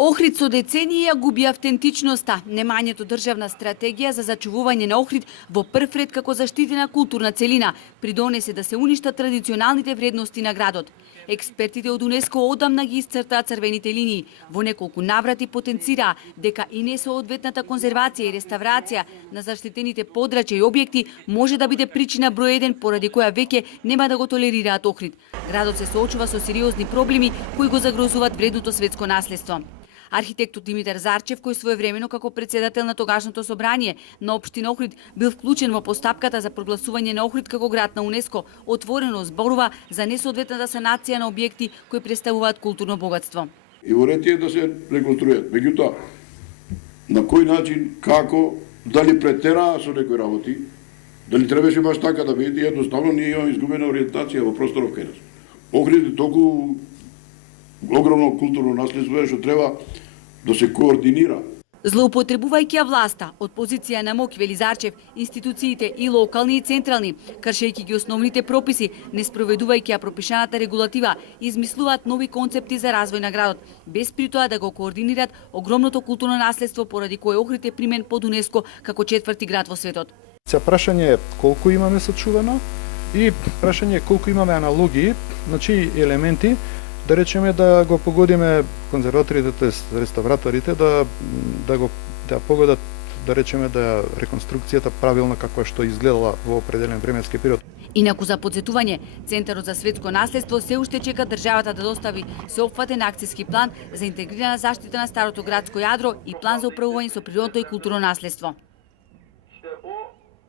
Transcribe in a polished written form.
Охрид со децении ја губи автентичноста. Немањето државна стратегија за зачувување на Охрид во прв ред како заштитена културна целина придонесе да се уништат традиционалните вредности на градот. Експертите од УНЕСКО одамна ги исцртаа црвените линии. Во неколку наврати потенцираа дека и несоодветната конзервација и реставрација на заштитените подрачја и објекти може да биде причина број 1 поради која веќе нема да го толерираат Охрид. Градот се соочува со сериозни проблеми кои го загрозуваат вредното светско наследство. Архитектот Димитар Зарчев, кој своевремено како председател на тогашното собрание на општина Охрид бил вклучен во постапката за прогласување на Охрид како град на УНЕСКО, отворено зборува за несоодветната санација на објекти кои представуваат културно богатство. И во ред е да се реконструират. Меѓутоа, на кој начин, како, дали претераа со некои работи, дали требаше баш така да биде, едноставно ние имаме изгубена ориентација во просторов кај нас. Охрид е толку огромно културно наследство што треба да се координира. Злоупотребувајќи ја власта од позиција на моќ, вели Зарчев, институциите и локални и централни, кршејќи ги основните прописи, не спроведувајќи ја пропишаната регулатива, измислуваат нови концепти за развој на градот, без при тоа да го координират огромното културно наследство поради кое Охрид е примен под УНЕСКО како четврти град во светот. Прашање е колку имаме сачувано и прашање е колку имаме аналогии, значи елементи, да речеме да го погодиме конзерваторите, реставраторите да погодат, да речеме да реконструкцијата правилно како што изгледала во определен временски период. Инаку за подсетување, Центарот за светско наследство се уште чека државата да достави сеопфатен акцијски план за интегрирана заштита на старото градско јадро и план за управување со природното и културно наследство.